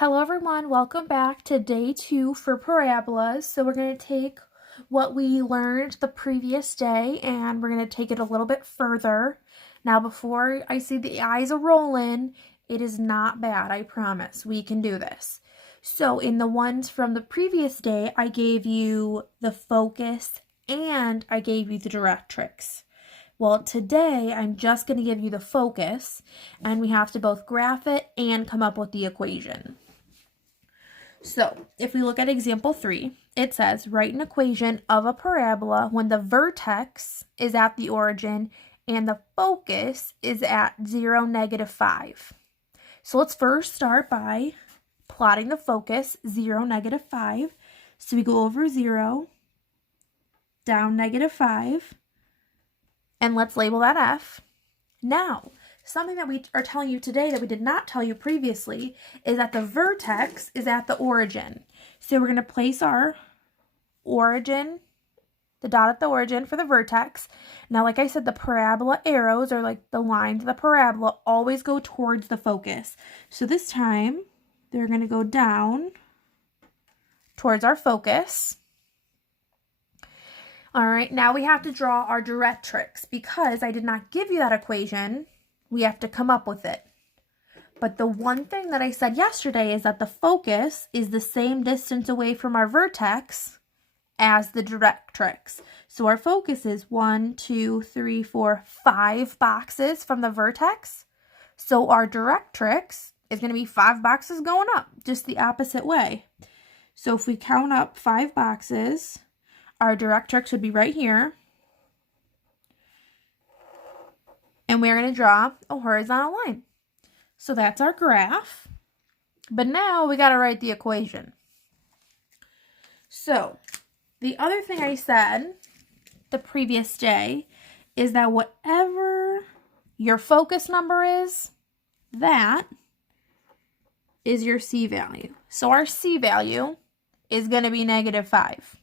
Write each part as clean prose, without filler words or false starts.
Hello everyone, welcome back to day 2 for parabolas. So we're going to take what we learned the previous day and we're going to take it a little bit further. Now before I see the eyes are rolling, it is not bad, I promise. We can do this. So in the ones from the previous day, I gave you the focus and I gave you the directrix. Well, today I'm just going to give you the focus, and we have to both graph it and come up with the equation. So, if we look at example 3, it says, write an equation of a parabola when the vertex is at the origin and the focus is at 0, -5. So, let's first start by plotting the focus, 0, -5. So, we go over 0, down -5. And let's label that F. Now, something that we are telling you today that we did not tell you previously is that the vertex is at the origin. So we're going to place our origin, the dot at the origin for the vertex. Now, like I said, the parabola arrows, or like the lines of the parabola, always go towards the focus. So this time, they're going to go down towards our focus. All right, now we have to draw our directrix. Because I did not give you that equation, we have to come up with it. But the one thing that I said yesterday is that the focus is the same distance away from our vertex as the directrix. So our focus is 1, 2, 3, 4, 5 boxes from the vertex. So our directrix is going to be 5 boxes going up, just the opposite way. So if we count up 5 boxes, our directrix would be right here. And we're going to draw a horizontal line. So that's our graph. But now we got to write the equation. So the other thing I said the previous day is that whatever your focus number is, that is your C value. So our C value is going to be -5.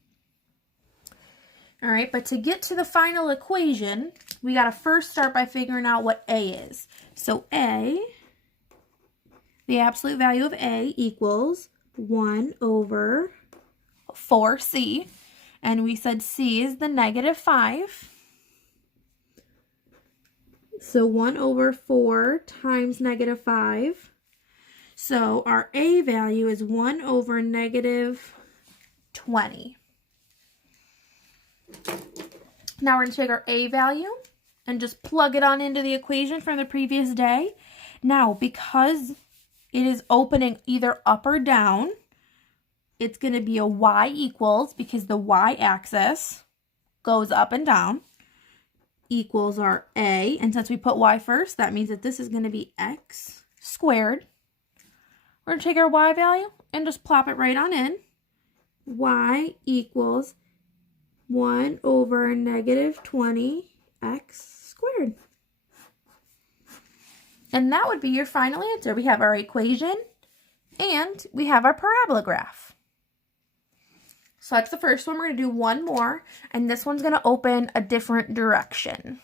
All right, but to get to the final equation, we got to first start by figuring out what A is. So A, the absolute value of A equals 1 over 4C. And we said C is the -5. So 1 over 4 times -5. So our A value is 1 over -20. Now we're going to take our A value and just plug it on into the equation from the previous day. Now, because it is opening either up or down, it's going to be a y equals, because the y-axis goes up and down, equals our A. And since we put y first, that means that this is going to be x squared. We're going to take our y value and just plop it right on in. Y equals 1 over -20 x squared. And that would be your final answer. We have our equation and we have our parabola graph. So that's the first one. We're going to do one more, and this one's going to open a different direction.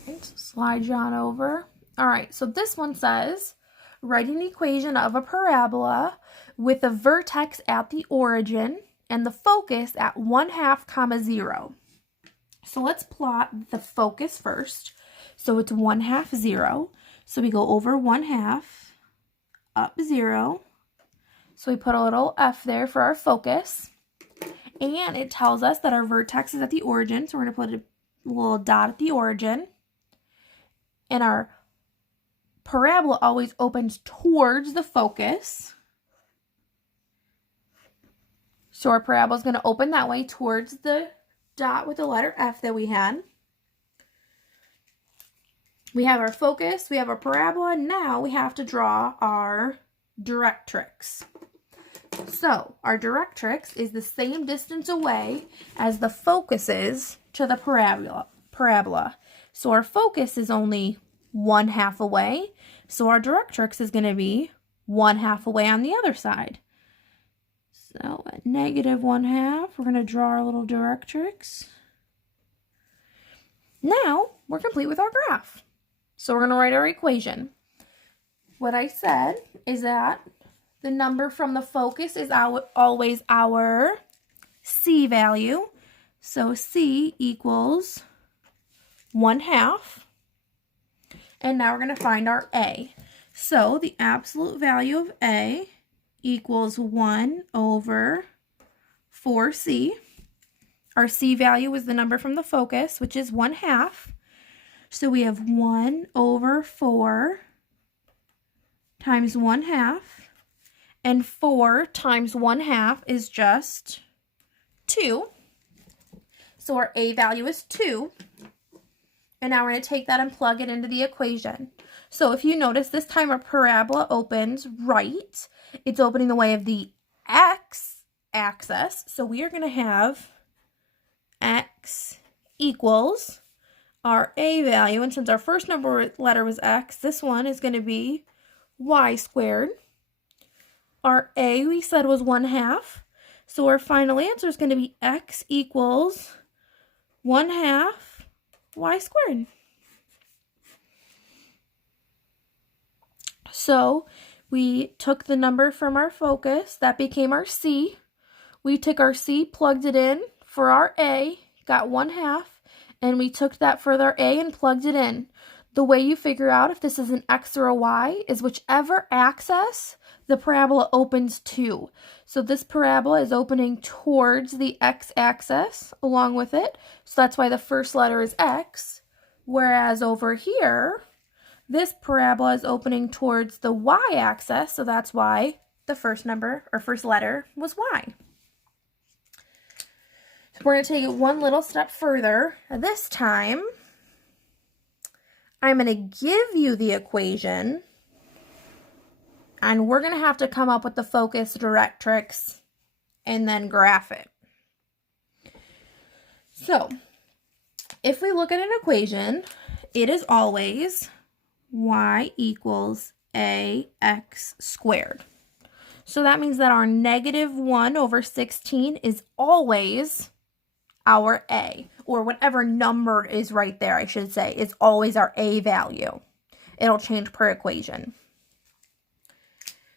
Okay, so slide you on over. All right, so this one says, write an equation of a parabola with a vertex at the origin and the focus at 1/2, 0. So let's plot the focus first. So it's 1/2, 0. So we go over 1/2, up 0. So we put a little F there for our focus. And it tells us that our vertex is at the origin. So we're going to put a little dot at the origin. And our parabola always opens towards the focus. So our parabola is going to open that way towards the dot with the letter F that we had. We have our focus, we have our parabola. Now we have to draw our directrix. So our directrix is the same distance away as the focus is to the parabola. So our focus is only 1/2 away. So our directrix is going to be 1/2 away on the other side. So at -1/2, we're going to draw our little directrix. Now we're complete with our graph. So we're going to write our equation. what I said is that the number from the focus is always our C value. So C equals 1/2. And now we're going to find our A. So the absolute value of A equals 1/4C. Our C value is the number from the focus, which is 1/2. So we have 1/4 times 1/2. And 4 times 1/2 is just 2. So our A value is 2. And now we're going to take that and plug it into the equation. So if you notice, this time our parabola opens right. It's opening the way of the x-axis. So we are going to have x equals our A value. And since our first letter was x, this one is going to be y squared. Our A, we said, was 1/2. So our final answer is going to be x equals 1/2 y squared. So we took the number from our focus. That became our C. We took our C, plugged it in for our A, got 1/2. And we took that for our A and plugged it in. The way you figure out if this is an x or a y is whichever axis the parabola opens to. So this parabola is opening towards the x-axis along with it. So that's why the first letter is x. Whereas over here, this parabola is opening towards the y-axis. So that's why the first letter was y. So we're going to take it one little step further. This time, I'm going to give you the equation, and we're going to have to come up with the focus directrix and then graph it. So, if we look at an equation, it is always y equals ax squared. So that means that our -1/16 is always our A, or whatever number is right there, I should say, is always our A value. It'll change per equation.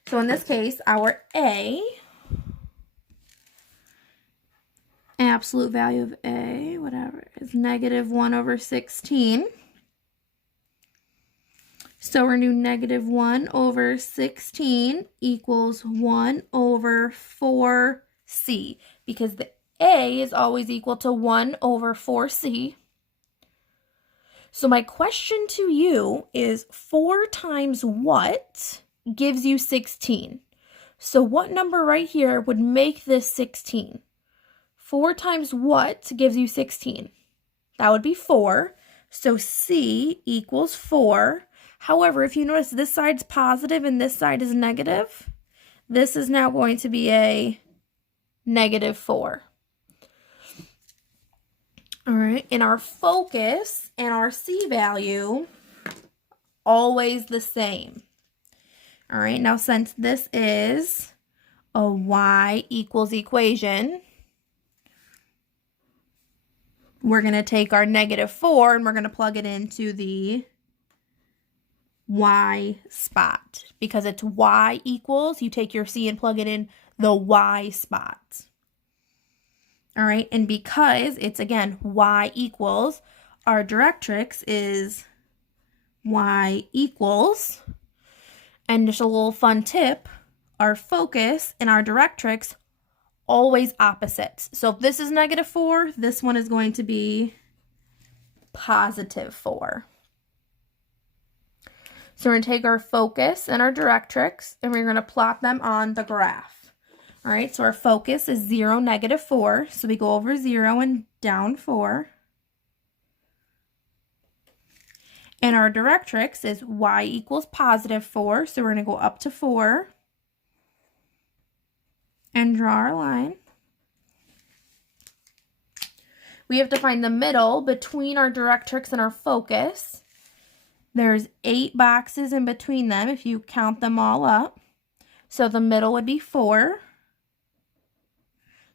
So in this case, our A, absolute value of A, whatever, is -1/16. So we're going to do -1/16 equals 1/4C, because the A is always equal to 1/4C. So my question to you is 4 times what gives you 16? So what number right here would make this 16? 4 times what gives you 16? That would be 4. So C equals 4. However, if you notice this side's positive and this side is negative, this is now going to be a -4. All right, and our focus and our C value, always the same. All right, now since this is a y equals equation, we're going to take our -4 and we're going to plug it into the y spot. Because it's y equals, you take your C and plug it in the y spot. All right, and because it's, again, y equals, our directrix is y equals, and just a little fun tip, our focus and our directrix always opposites. So if this is -4, this one is going to be +4. So we're going to take our focus and our directrix, and we're going to plot them on the graph. All right, so our focus is 0, -4. So we go over 0 and down 4. And our directrix is y equals +4. So we're going to go up to 4 and draw our line. We have to find the middle between our directrix and our focus. There's 8 boxes in between them if you count them all up. So the middle would be 4.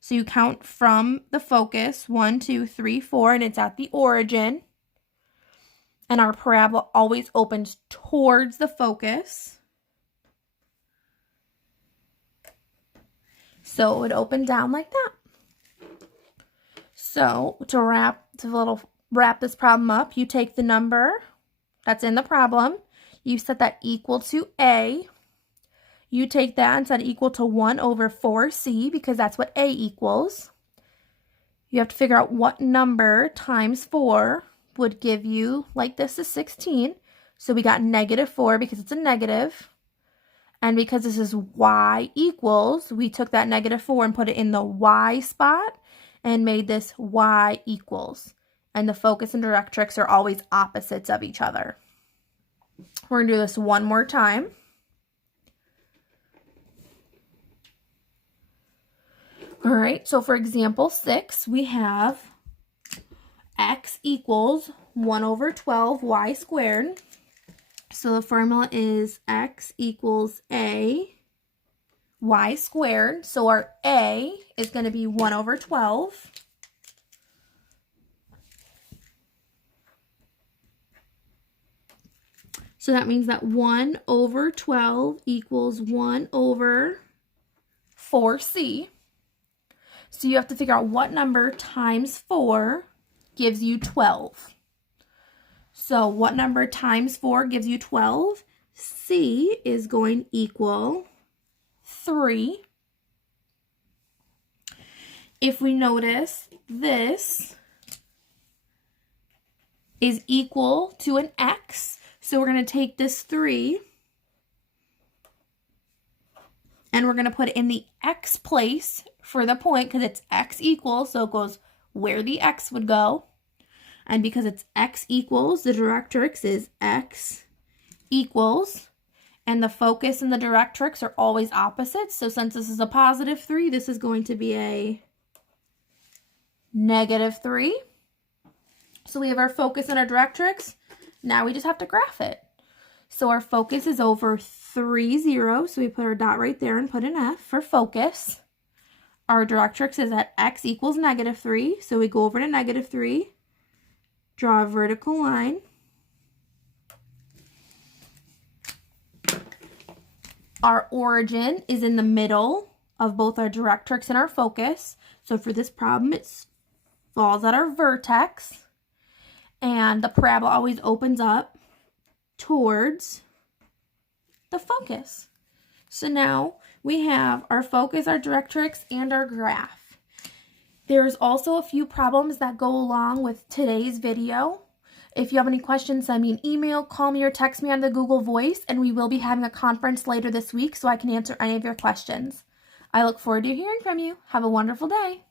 So you count from the focus, 1, 2, 3, 4, and it's at the origin. And our parabola always opens towards the focus. So it would open down like that. So to wrap this problem up, you take the number that's in the problem, you set that equal to A. You take that and set it equal to 1 over 4C because that's what A equals. You have to figure out what number times 4 would give you, like this is 16. So we got -4 because it's a negative. And because this is y equals, we took that -4 and put it in the y spot and made this y equals. And the focus and directrix are always opposites of each other. We're going to do this one more time. All right, so for example 6, we have x equals 1 over 12 y squared. So the formula is x equals a y squared. So our a is going to be 1 over 12. So that means that 1 over 12 equals 1 over 4c. So you have to figure out what number times 4 gives you 12. So what number times 4 gives you 12? C is going to equal 3. If we notice, this is equal to an x. So we're going to take this 3 and we're going to put it in the x place for the point because it's x equals, so it goes where the x would go. And because it's x equals, the directrix is x equals, and the focus and the directrix are always opposites. So since this is a +3, this is going to be a -3. So we have our focus and our directrix. Now we just have to graph it. So our focus is over 3, 0. So we put our dot right there and put an F for focus. Our directrix is at x equals -3. So we go over to -3, draw a vertical line. Our origin is in the middle of both our directrix and our focus. So for this problem, it falls at our vertex. And the parabola always opens up towards the focus. So now we have our focus, our directrix, and our graph. There's also a few problems that go along with today's video. If you have any questions, send me an email, call me, or text me on the Google Voice, and we will be having a conference later this week so I can answer any of your questions. I look forward to hearing from you. Have a wonderful day.